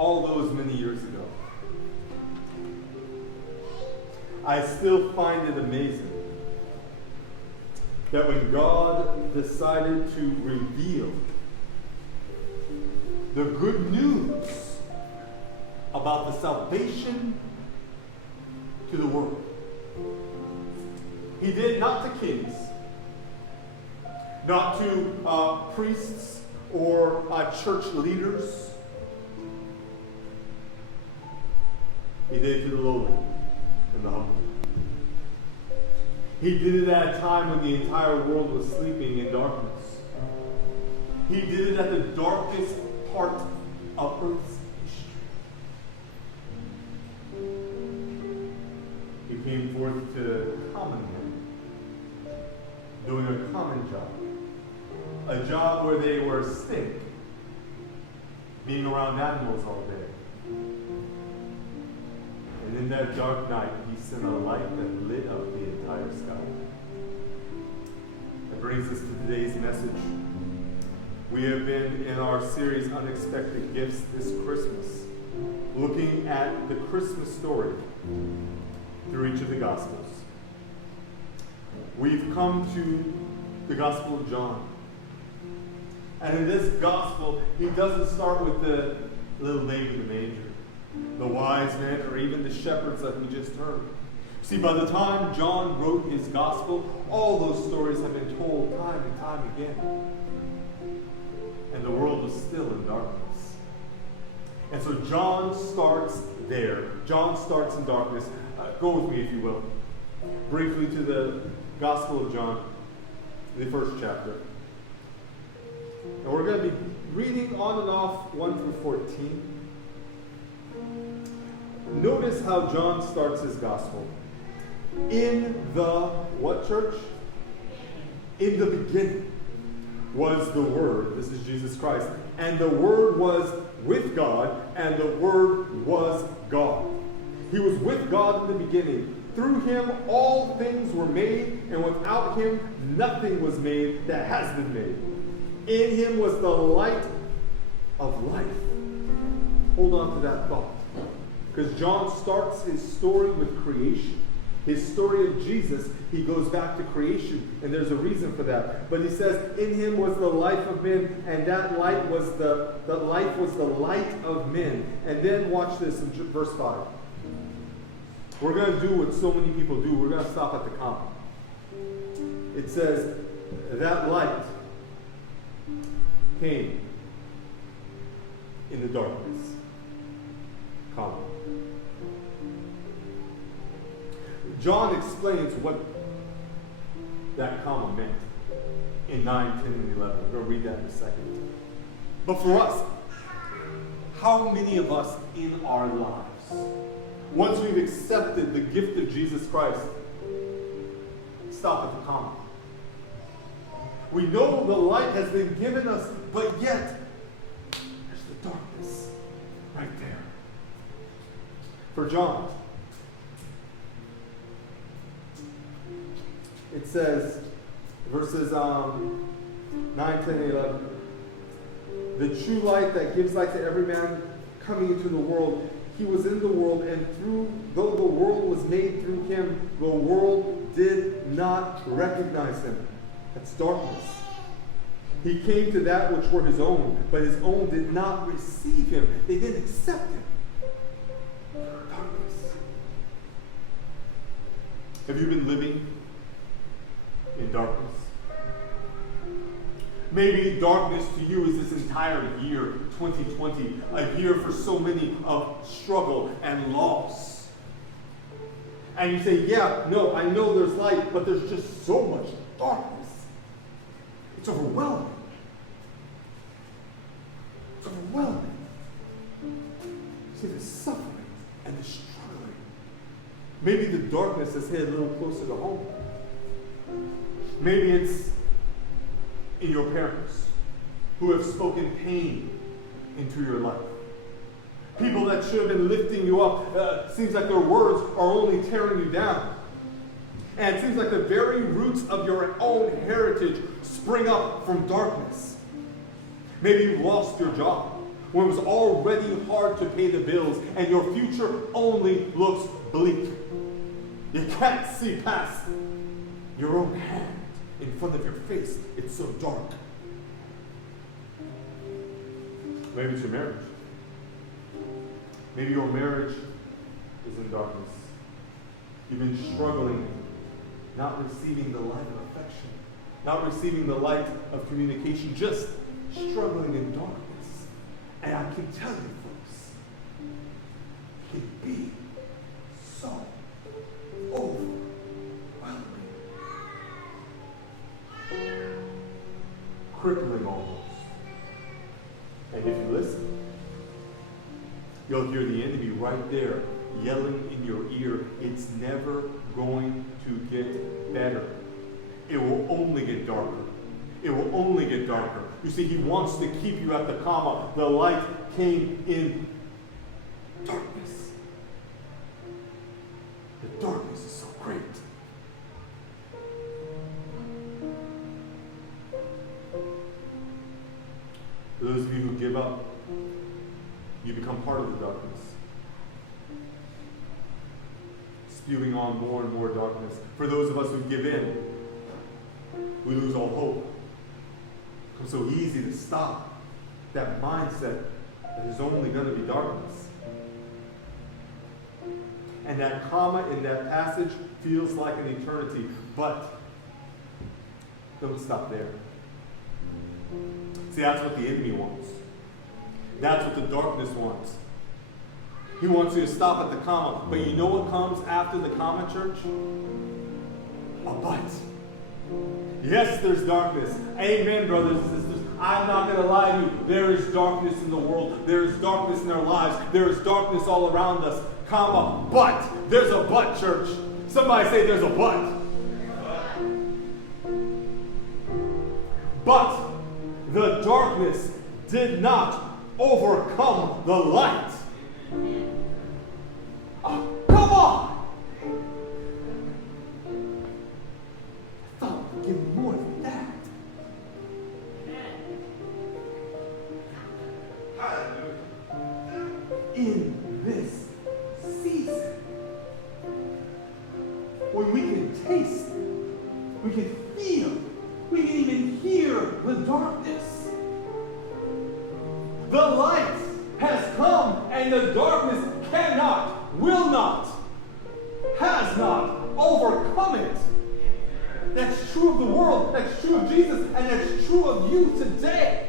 all those many years ago. I still find it amazing that when God decided to reveal the good news about the salvation to the world, He did not to kings, not to priests or church leaders. He did it to the lowly and the humble. He did it at a time when the entire world was sleeping in darkness. He did it at the darkest part of Earth's history. He came forth to common men, doing a common job. A job where they were stink, being around animals all day. And in that dark night, He sent a light that lit up the entire sky. That brings us to today's message. We have been in our series, Unexpected Gifts, this Christmas, looking at the Christmas story through each of the Gospels. We've come to the Gospel of John. And in this Gospel, he doesn't start with the little baby in the manger, the wise men, or even the shepherds that we just heard. See, by the time John wrote his Gospel, all those stories have been told time and time again. And the world was still in darkness. And so John starts there. John starts in darkness. Go with me, if you will, briefly to the Gospel of John, the first chapter. And we're going to be reading on and off 1 through 14. Notice how John starts his Gospel. In the, what, church? In the beginning was the Word. This is Jesus Christ. And the Word was with God, and the Word was God. He was with God in the beginning. Through Him all things were made, and without Him nothing was made that has been made. In Him was the light of life. Hold on to that thought. Because John starts his story with creation. His story of Jesus, he goes back to creation, and there's a reason for that. But he says, in Him was the life of men, and that light was the life was the light of men. And then watch this in verse 5. We're going to do what so many people do. We're going to stop at the comma. It says, that light came in the darkness, comma. John explains what that comma meant in 9, 10, and 11. We're going to read that in a second. But for us, how many of us in our lives, once we've accepted the gift of Jesus Christ, stop at the comma? We know the light has been given us, but yet there's the darkness right there. For John, it says, verses 9, 10, and 11, the true light that gives light to every man coming into the world, He was in the world, and though the world was made through Him, the world did not recognize Him. That's darkness. He came to that which were His own, but His own did not receive Him. They didn't accept Him. Darkness. Have you been living in darkness? Maybe darkness to you is this entire year, 2020, a year for so many of struggle and loss. And you say, yeah, no, I know there's light, but there's just so much darkness. It's overwhelming. It's overwhelming. See, the suffering and the struggling. Maybe the darkness has hit a little closer to home. Maybe it's in your parents who have spoken pain into your life. People that should have been lifting you up. Seems like their words are only tearing you down. And it seems like the very roots of your own heritage spring up from darkness. Maybe you've lost your job. when it was already hard to pay the bills and your future only looks bleak. You can't see past your own hand in front of your face. It's so dark. Maybe it's your marriage. Maybe your marriage is in darkness. You've been struggling, not receiving the light of affection, not receiving the light of communication, just struggling in darkness. And I can tell you, folks, it can be so overwhelming, crippling almost. And if you listen, you'll hear the enemy right there yelling in your ear, it's never going to get better. It will only get darker. It will only get darker. You see, he wants to keep you at the comma. The light came in darkness. The darkness is so great. For those of you who give up, you become part of the darkness. Spewing on more and more darkness. For those of us who give in, we lose all hope. It's so easy to stop that mindset that there's only going to be darkness. And that comma in that passage feels like an eternity, but don't stop there. See, that's what the enemy wants. That's what the darkness wants. He wants you to stop at the comma. But you know what comes after the comma, church? A but. Yes, there's darkness. Amen, brothers and sisters. I'm not going to lie to you. There is darkness in the world. There is darkness in our lives. There is darkness all around us. Comma, but. There's a but, church. Somebody say there's a but. But the darkness did not overcome the light. Oh, come on! I thought I'd give you more than that. In this season, when we can taste, we can feel, we can even hear the darkness. The light has come, and the darkness cannot, will not, has not overcome it. That's true of the world, that's true of Jesus, and that's true of you today.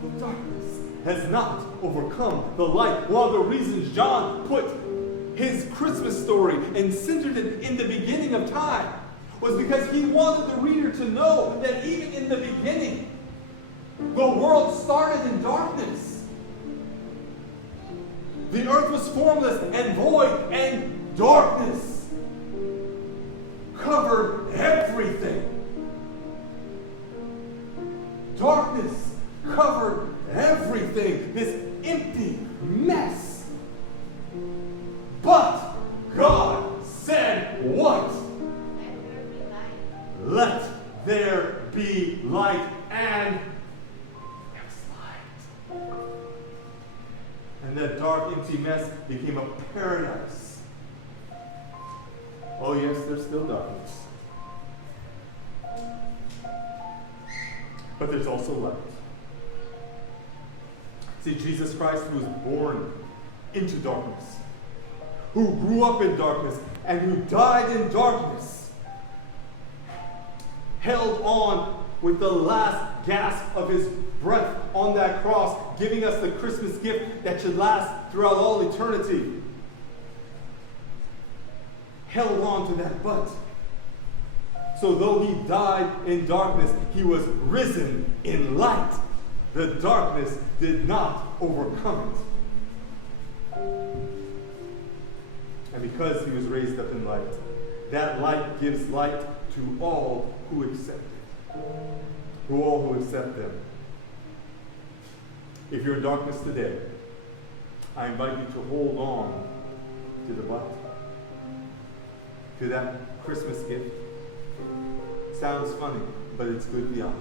The darkness has not overcome the light. One of the reasons John put his Christmas story and centered it in the beginning of time was because he wanted the reader to know that even in the beginning, the world started in darkness. The earth was formless and void, and darkness covered everything. Darkness covered everything. This empty mess. But God said what? Let there be light, and there was light. And that dark, empty mess became a paradise. Oh yes, there's still darkness. But there's also light. See, Jesus Christ, who was born into darkness, who grew up in darkness, and who died in darkness, held on with the last gasp of his breath on that cross, giving us the Christmas gift that should last throughout all eternity. Held on to that but. So though he died in darkness, he was risen in light. The darkness did not overcome it. And because he was raised up in light, that light gives light to all who accept it. To all who accept them. If you're in darkness today, I invite you to hold on to the light, to that Christmas gift. Sounds funny, but it's good theology.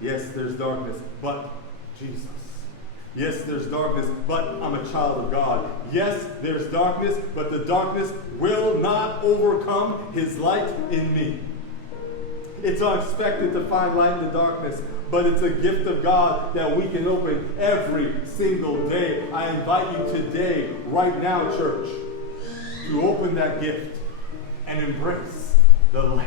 Yes, there's darkness, but Jesus. Yes, there's darkness, but I'm a child of God. Yes, there's darkness, but the darkness will not overcome His light in me. It's unexpected to find light in the darkness, but it's a gift of God that we can open every single day. I invite you today, right now, church, to open that gift and embrace the light.